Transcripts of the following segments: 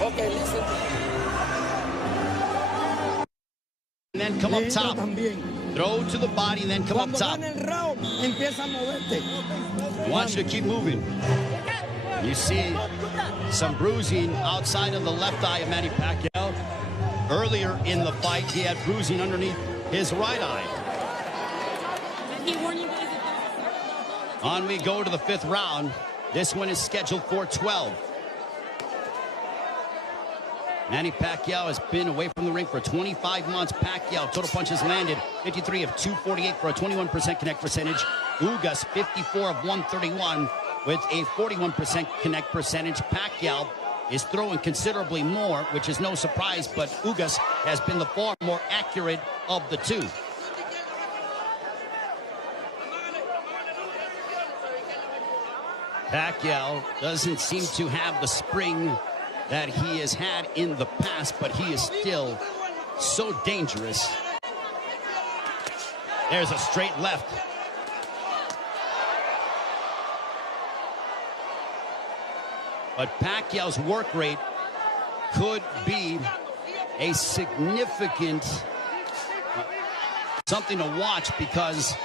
Okay, listen. And then come up top. Throw to the body and then come up top. Wants you to keep moving. You see some bruising outside of the left eye of Manny Pacquiao. Earlier in the fight, he had bruising underneath his right eye. On we go to the 5th round. This one is scheduled for 12. Manny Pacquiao has been away from the ring for 25 months. Pacquiao, total punches landed 53 of 248 for a 21% connect percentage. Ugas, 54 of 131 with a 41% connect percentage. Pacquiao is throwing considerably more, which is no surprise, but Ugas has been the far more accurate of the two. Pacquiao doesn't seem to have the spring that he has had in the past, but he is still so dangerous. There's a straight left. But Pacquiao's work rate could be a significant something to watch, because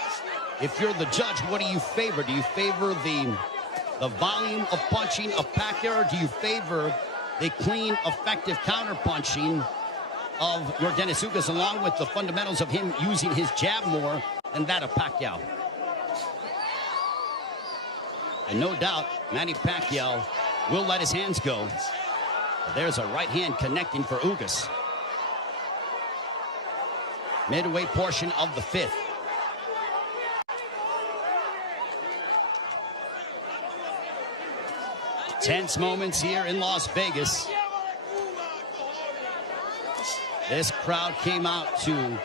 if you're the judge, what do you favor? Do you favor the volume of punching of Pacquiao, or do you favor the clean, effective counter-punching of Yordenis Ugas, along with the fundamentals of him using his jab more than that of Pacquiao? And no doubt, Manny Pacquiao will let his hands go. There's a right hand connecting for Ugas. Midway portion of the 5th. Tense moments here in Las Vegas. This crowd came out to...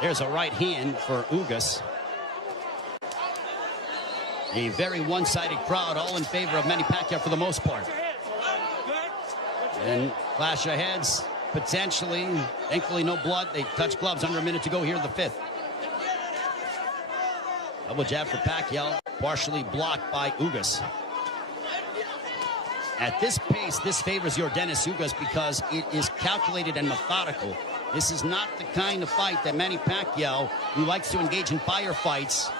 There's a right hand for Ugas. A very one-sided crowd, all in favor of Manny Pacquiao for the most part. And clash of heads, potentially. Thankfully, no blood. They touch gloves under a minute to go here in the 5th. Double jab for Pacquiao, partially blocked by Ugas. At this pace, this favors Yordenis Ugas because it is calculated and methodical. This is not the kind of fight that Manny Pacquiao, who likes to engage in firefights.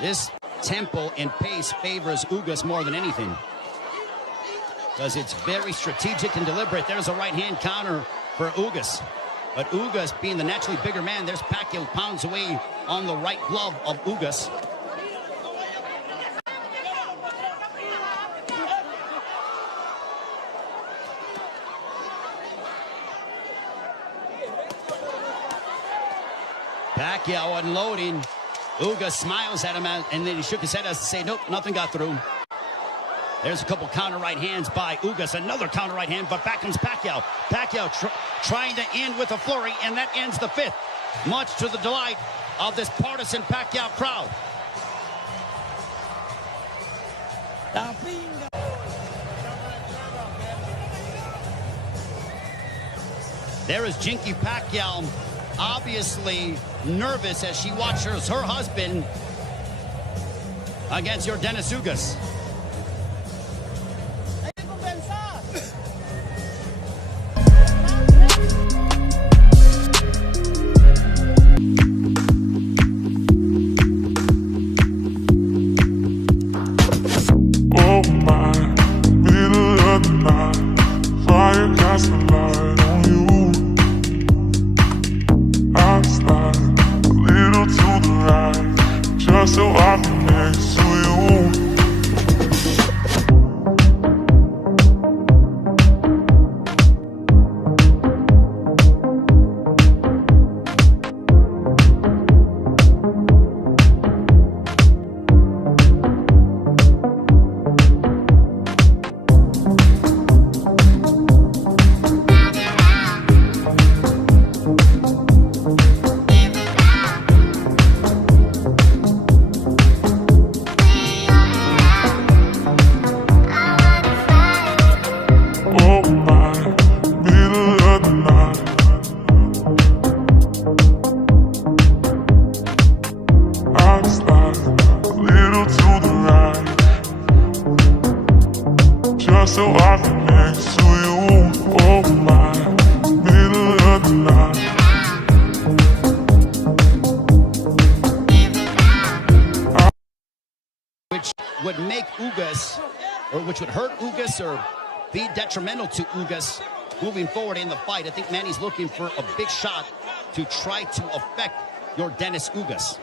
This tempo and pace favors Ugas more than anything, because it's very strategic and deliberate. There's a right-hand counter for Ugas. But Ugas, being the naturally bigger man, there's Pacquiao pounds away on the right glove of Ugas. Pacquiao unloading. Ugas smiles at him, and then he shook his head as to say, nope, nothing got through. There's a couple counter right hands by Ugas. Another counter right hand, but back comes Pacquiao. Pacquiao trying to end with a flurry, and that ends the 5th. Much to the delight of this partisan Pacquiao crowd. There is Jinky Pacquiao, obviously nervous as she watches her husband against Yordenis Ugas. Oh my, middle of the night, fire casts a light on you. I slide a little to the right, just so I can next to you. so I can next to you. Oh my, middle of the night. Which would make Ugas, or which would hurt Ugas or be detrimental to Ugas moving forward in the fight. I think Manny's looking for a big shot to try to affect your Dennis Ugas.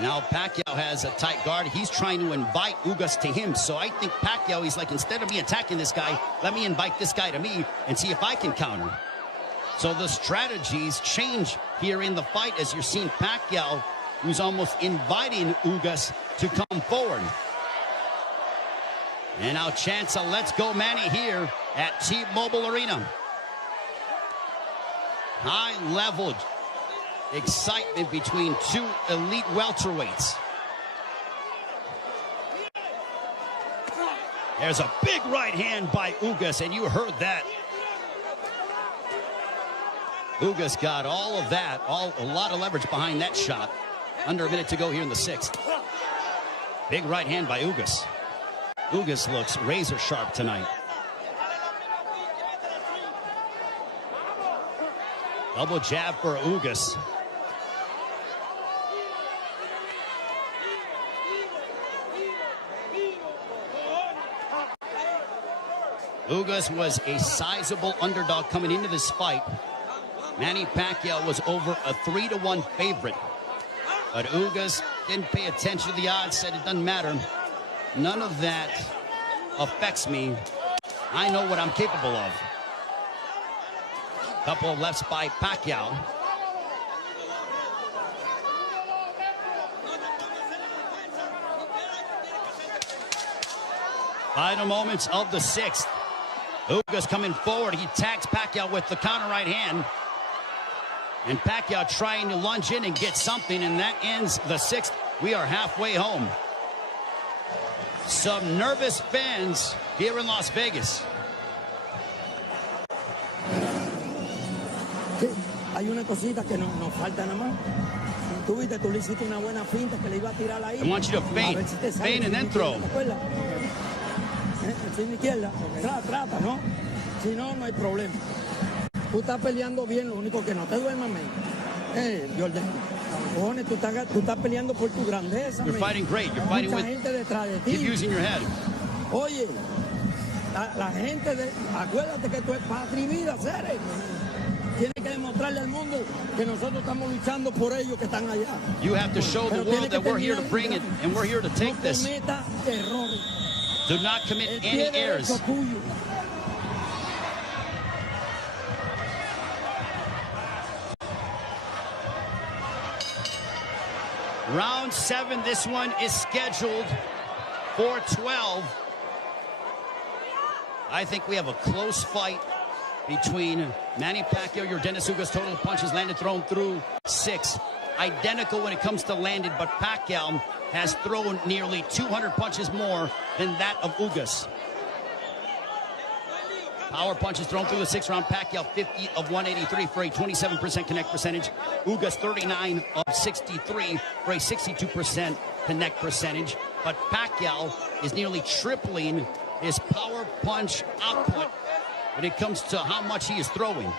Now Pacquiao has a tight guard. He's trying to invite Ugas to him. So I think Pacquiao, he's like, instead of me attacking this guy, let me invite this guy to me and see if I can counter. So the strategies change here in the fight as you're seeing Pacquiao, who's almost inviting Ugas to come forward. And now chance a let's go Manny here at T-Mobile Arena. High-level excitement between two elite welterweights. There's a big right hand by Ugas, and you heard that. Ugas got all of that, a lot of leverage behind that shot. Under a minute to go here in the 6th. Big right hand by Ugas. Ugas looks razor sharp tonight. Double jab for Ugas. Ugas was a sizable underdog coming into this fight. Manny Pacquiao was over a 3-1 favorite. But Ugas didn't pay attention to the odds, said it doesn't matter. None of that affects me. I know what I'm capable of. Couple of lefts by Pacquiao. Final moments of the 6th. Ugas coming forward. He tags Pacquiao with the counter right hand. And Pacquiao trying to lunge in and get something, and that ends the 6th. We are halfway home. Some nervous fans here in Las Vegas. Sí, hay una cosita que nos falta nada más. Tú viste, tú le hiciste una buena finta que le iba a tirar ahí. I want you to feint, feint and then throw. Sin izquierda, trata, ¿no? Si no, no hay problema. Tú estás peleando bien, lo único que no te duermas, men. Jordan, cojones, tú estás peleando por tu grandeza, You're fighting great. You're fighting with... gente detrás de ti. Keep using your head. Oye, la gente, acuérdate que tú es patria y vida, seres. Tienes que demostrarle al mundo que nosotros estamos luchando por ellos que están allá. You have to show the world that we're here to bring it, and we're here to take this. No cometa errores. Do not commit any errors. Round 7, this one is scheduled for 12. I think we have a close fight between Manny Pacquiao, your Dennis Ugas, total punches landed, thrown through 6. Identical when it comes to landed, but Pacquiao has thrown nearly 200 punches more than that of Ugas. Power punches thrown through the 6th round. Pacquiao 50 of 183 for a 27% connect percentage. Ugas 39 of 63 for a 62% connect percentage. But Pacquiao is nearly tripling his power punch output when it comes to how much he is throwing.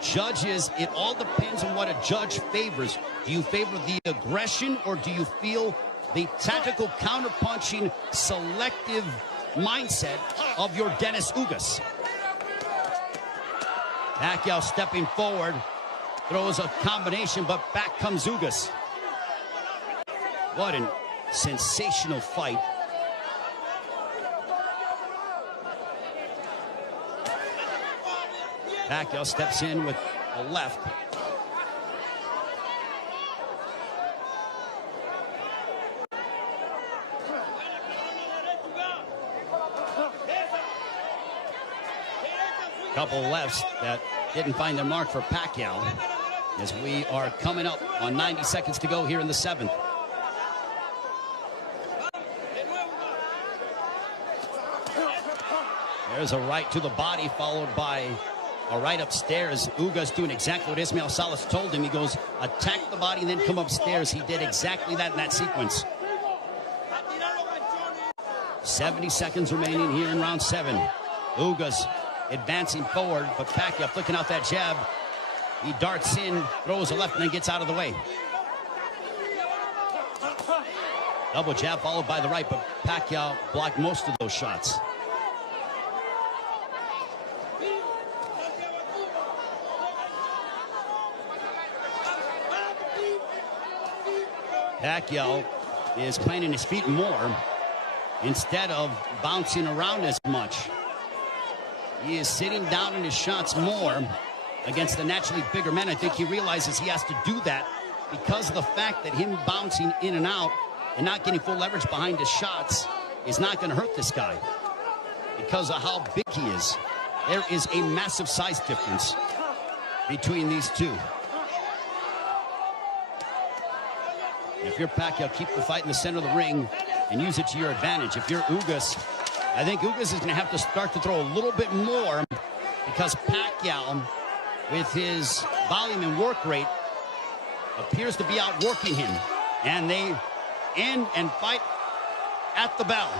Judges, it all depends on what a judge favors. Do you favor the aggression, or do you feel the tactical counterpunching selective mindset of your Dennis Ugas? Pacquiao stepping forward, throws a combination, but back comes Ugas. What a sensational fight. Pacquiao steps in with a left. Couple lefts that didn't find their mark for Pacquiao as we are coming up on 90 seconds to go here in the 7th. There's a right to the body followed by a right upstairs. Ugas doing exactly what Ismael Salas told him. He goes, attack the body and then come upstairs. He did exactly that in that sequence. 70 seconds remaining here in round 7. Ugas advancing forward, but Pacquiao flicking out that jab. He darts in, throws a left, and then gets out of the way. Double jab followed by the right, but Pacquiao blocked most of those shots. Pacquiao is planting his feet more instead of bouncing around as much. He is sitting down in his shots more against the naturally bigger men. I think he realizes he has to do that because of the fact that him bouncing in and out and not getting full leverage behind his shots is not going to hurt this guy because of how big he is. There is a massive size difference between these two. If you're Pacquiao, keep the fight in the center of the ring and use it to your advantage. If you're Ugas, I think Ugas is going to have to start to throw a little bit more because Pacquiao, with his volume and work rate, appears to be outworking him. And they end and fight at the bell.